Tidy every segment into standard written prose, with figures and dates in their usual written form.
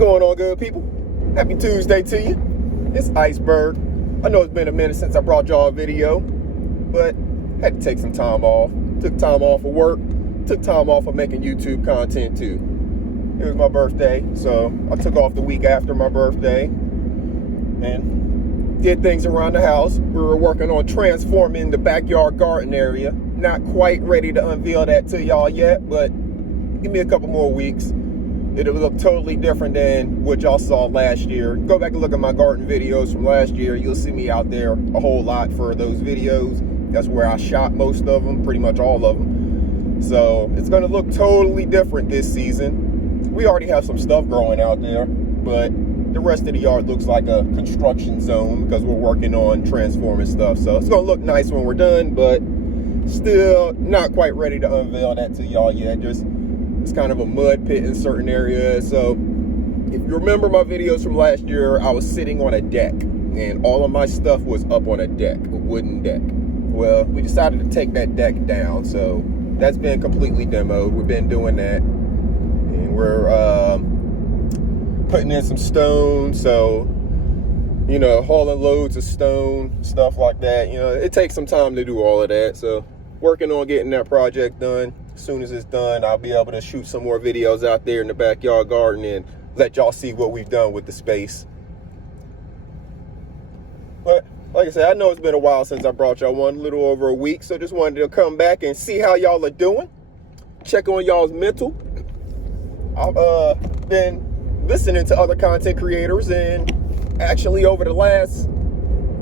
going on, good people? Happy Tuesday to you. It's Iceberg. I know it's been a minute since I brought y'all a video, but had to take some time off. Took time off of work. Took time off of making YouTube content too. It was my birthday, so I took off the week after my birthday and did things around the house. We were working on transforming the backyard garden area. Not quite ready to unveil that to y'all yet, but give me a couple more weeks. It'll look totally different than what y'all saw last year. Go back and look at my garden videos from last year. You'll see me out there a whole lot for those videos. That's where I shot most of them, pretty much all of them. So it's gonna look totally different this season. We already have some stuff growing out there, but the rest of the yard looks like a construction zone because we're working on transforming stuff. So it's gonna look nice when we're done, but still not quite ready to unveil that to y'all yet. Just it's kind of a mud pit in certain areas. So if you remember my videos from last year, I was sitting on a deck and all of my stuff was up on a deck, a wooden deck. Well, we decided to take that deck down, so that's been completely demoed. We've been doing that, and we're putting in some stone, so hauling loads of stone, stuff like that. It takes some time to do all of that, so working on getting that project done. As soon as it's done, I'll be able to shoot some more videos out there in the backyard garden and let y'all see what we've done with the space. But like I said, I know it's been a while since I brought y'all one, a little over a week, so just wanted to come back and see how y'all are doing, check on y'all's mental. I've been listening to other content creators, and actually over the last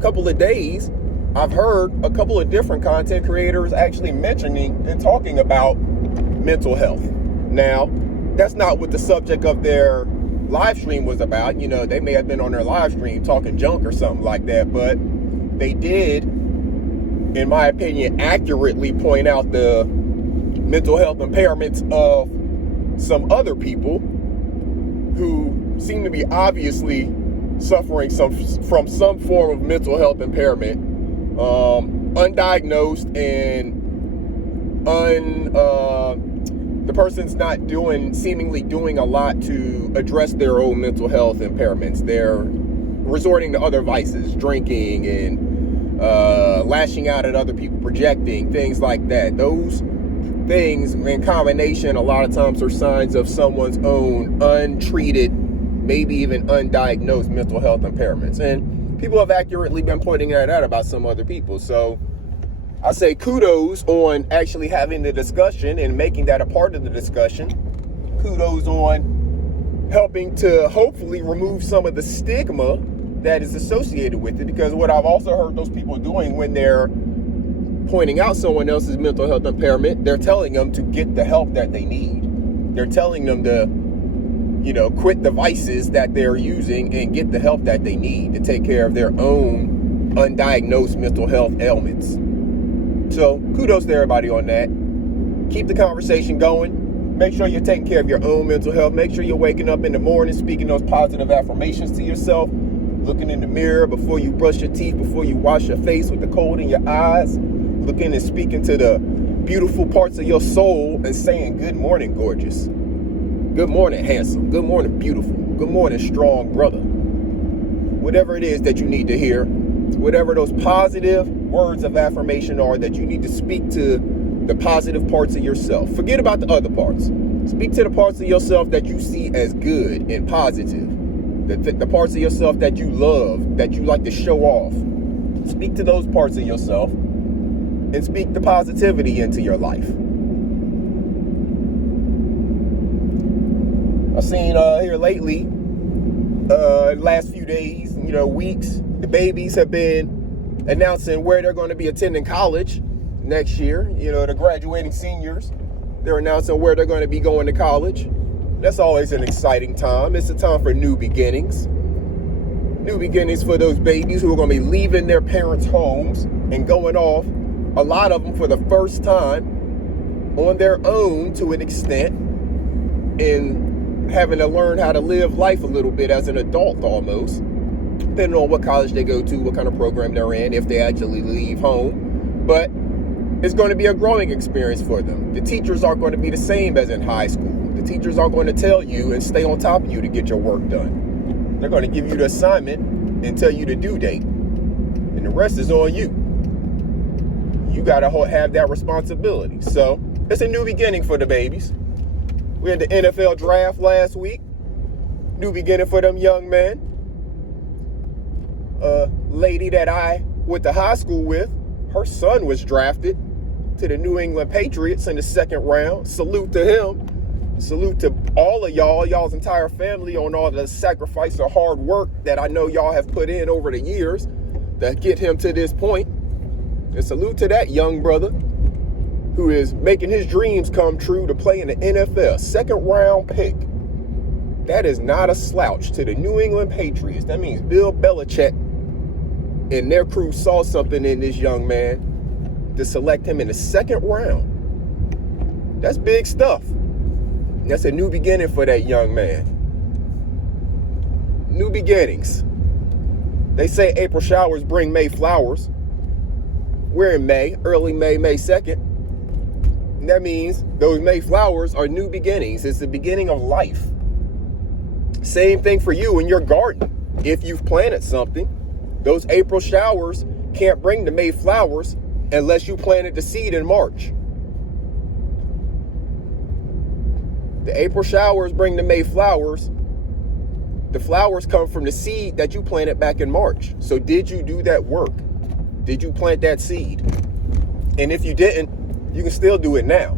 couple of days, I've heard a couple of different content creators actually mentioning and talking about mental health. Now, that's not what the subject of their live stream was about. They may have been on their live stream talking junk or something like that, but they did, in my opinion, accurately point out the mental health impairments of some other people who seem to be obviously suffering from some form of mental health impairment, undiagnosed, and the person's not seemingly doing a lot to address their own mental health impairments. They're resorting to other vices, drinking and lashing out at other people, projecting, things like that. Those things in combination a lot of times are signs of someone's own untreated, maybe even undiagnosed mental health impairments. And people have accurately been pointing that out about some other people. So I say kudos on actually having the discussion and making that a part of the discussion. Kudos on helping to hopefully remove some of the stigma that is associated with it. Because what I've also heard those people doing when they're pointing out someone else's mental health impairment, they're telling them to get the help that they need. They're telling them to quit the vices that they're using and get the help that they need to take care of their own undiagnosed mental health ailments. So kudos to everybody on that. Keep the conversation going. Make sure you're taking care of your own mental health. Make sure you're waking up in the morning, speaking those positive affirmations to yourself, looking in the mirror before you brush your teeth, before you wash your face with the cold in your eyes, looking and speaking to the beautiful parts of your soul and saying, "Good morning, gorgeous. Good morning, handsome. Good morning, beautiful. Good morning, strong brother." Whatever it is that you need to hear, whatever those positive words of affirmation are that you need to speak to the positive parts of yourself. Forget about the other parts. Speak to the parts of yourself that you see as good and positive. The parts of yourself that you love, that you like to show off. Speak to those parts of yourself and speak the positivity into your life. I've seen here lately, last few days, weeks, the babies have been announcing where they're going to be attending college next year. The graduating seniors, they're announcing where they're going to be going to college. That's always an exciting time. It's a time for new beginnings. New beginnings for those babies who are going to be leaving their parents' homes and going off, a lot of them for the first time, on their own to an extent, and having to learn how to live life a little bit as an adult almost, depending on what college they go to, what kind of program they're in, if they actually leave home. But it's going to be a growing experience for them. The teachers aren't going to be the same as in high school. The teachers aren't going to tell you and stay on top of you to get your work done. They're going to give you the assignment and tell you the due date. And the rest is on you. You got to have that responsibility. So it's a new beginning for the babies. We had the NFL draft last week. New beginning for them young men. A lady that I went to high school with, her son was drafted to the New England Patriots in the second round. Salute to him. Salute to all of y'all's entire family on all the sacrifice or hard work that I know y'all have put in over the years to get him to this point. And salute to that young brother who is making his dreams come true to play in the NFL. Second round pick. That is not a slouch to the New England Patriots. That means Bill Belichick and their crew saw something in this young man to select him in the second round. That's big stuff. That's a new beginning for that young man. New beginnings. They say April showers bring May flowers. We're in May, early May, May 2nd. And that means those May flowers are new beginnings. It's the beginning of life. Same thing for you in your garden. If you've planted something, those April showers can't bring the May flowers unless you planted the seed in March. The April showers bring the May flowers. The flowers come from the seed that you planted back in March. So did you do that work? Did you plant that seed? And if you didn't, you can still do it now.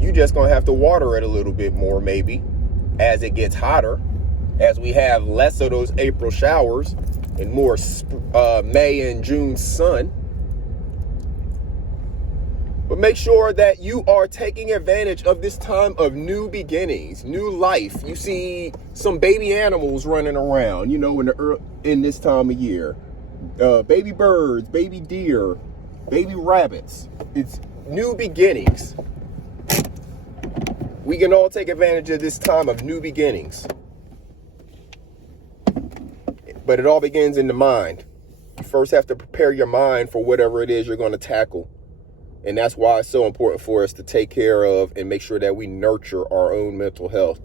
You just gonna have to water it a little bit more maybe as it gets hotter, as we have less of those April showers and more May and June sun. But make sure that you are taking advantage of this time of new beginnings, new life. You see some baby animals running around, in this time of year. Baby birds, baby deer, baby rabbits. It's new beginnings. We can all take advantage of this time of new beginnings. But it all begins in the mind. You first have to prepare your mind for whatever it is you're going to tackle. And that's why it's so important for us to take care of and make sure that we nurture our own mental health.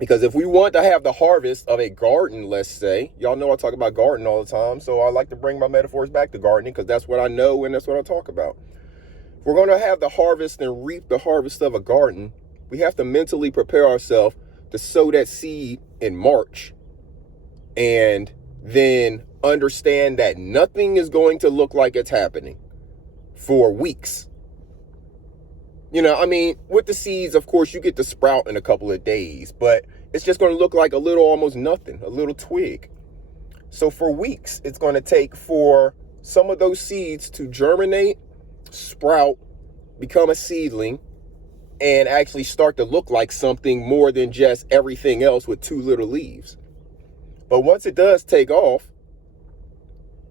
Because if we want to have the harvest of a garden, let's say, y'all know I talk about gardening all the time, so I like to bring my metaphors back to gardening because that's what I know and that's what I talk about. If we're going to have the harvest and reap the harvest of a garden, we have to mentally prepare ourselves to sow that seed in March and then understand that nothing is going to look like it's happening for weeks. With the seeds, of course, you get to sprout in a couple of days, but it's just going to look like a little, almost nothing, a little twig. So for weeks, it's going to take for some of those seeds to germinate, sprout, become a seedling, and actually start to look like something more than just everything else with two little leaves. But once it does take off,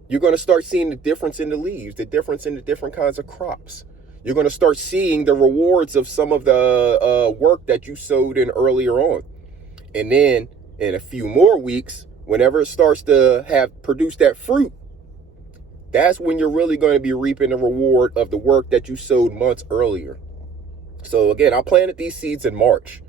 you're going to start seeing the difference in the leaves, the difference in the different kinds of crops. You're going to start seeing the rewards of some of the work that you sowed in earlier on. And then in a few more weeks, whenever it starts to produce that fruit, that's when you're really going to be reaping the reward of the work that you sowed months earlier. So again, I planted these seeds in March.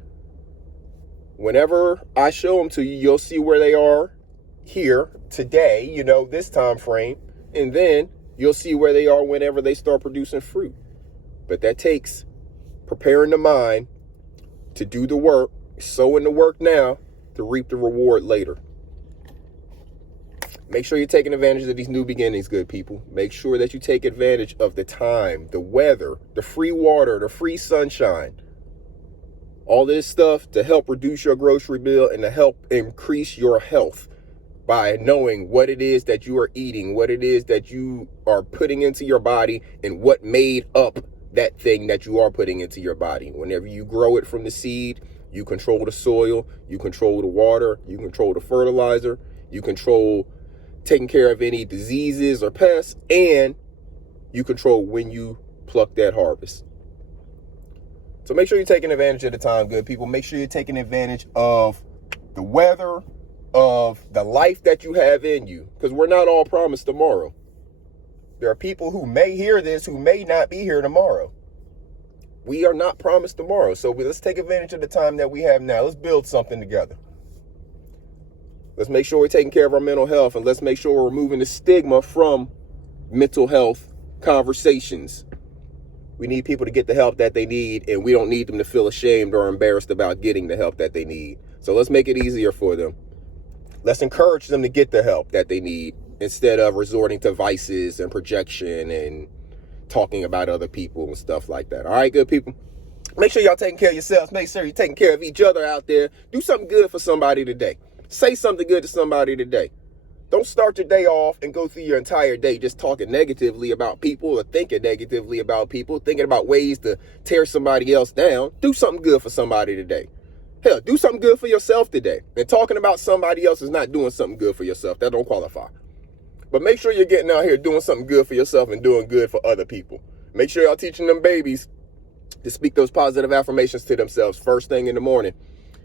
Whenever I show them to you, you'll see where they are here today, this time frame. And then you'll see where they are whenever they start producing fruit. But that takes preparing the mind to do the work, sowing the work now to reap the reward later. Make sure you're taking advantage of these new beginnings, good people. Make sure that you take advantage of the time, the weather, the free water, the free sunshine. All this stuff to help reduce your grocery bill and to help increase your health by knowing what it is that you are eating, what it is that you are putting into your body, and what made up that thing that you are putting into your body. Whenever you grow it from the seed, you control the soil, you control the water, you control the fertilizer, you control taking care of any diseases or pests, and you control when you pluck that harvest. So make sure you're taking advantage of the time, good people. Make sure you're taking advantage of the weather, of the life that you have in you, because we're not all promised tomorrow. There are people who may hear this who may not be here tomorrow. we are not promised tomorrow. So let's take advantage of the time that we have now. Let's build something together. Let's make sure we're taking care of our mental health, and let's make sure we're removing the stigma from mental health conversations. We need people to get the help that they need, and we don't need them to feel ashamed or embarrassed about getting the help that they need. So let's make it easier for them. Let's encourage them to get the help that they need instead of resorting to vices and projection and talking about other people and stuff like that. All right, good people? Make sure y'all taking care of yourselves. Make sure you're taking care of each other out there. Do something good for somebody today. Say something good to somebody today. Don't start your day off and go through your entire day just talking negatively about people or thinking negatively about people, thinking about ways to tear somebody else down. Do something good for somebody today. Hell, do something good for yourself today. And talking about somebody else is not doing something good for yourself. That don't qualify. But make sure you're getting out here doing something good for yourself and doing good for other people. Make sure y'all teaching them babies to speak those positive affirmations to themselves first thing in the morning,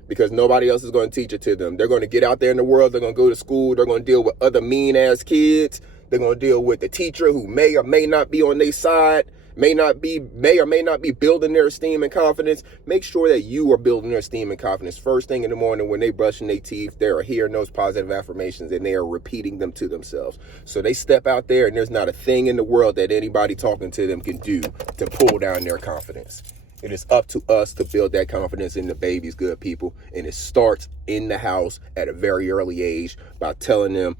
because nobody else is going to teach it to them. They're going to get out there in the world. They're going to go to school. They're going to deal with other mean-ass kids. They're going to deal with the teacher who may or may not be on their side, may or may not be building their esteem and confidence. Make sure that you are building their esteem and confidence first thing in the morning when they brushing their teeth. They are hearing those positive affirmations and they are repeating them to themselves. So they step out there and there's not a thing in the world that anybody talking to them can do to pull down their confidence. It is up to us to build that confidence in the babies, good people. And it starts in the house at a very early age by telling them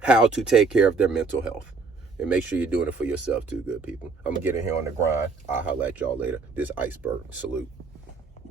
how to take care of their mental health. And make sure you're doing it for yourself too, good people. I'm going to get in here on the grind. I'll holler at y'all later. This Iceberg. Salute.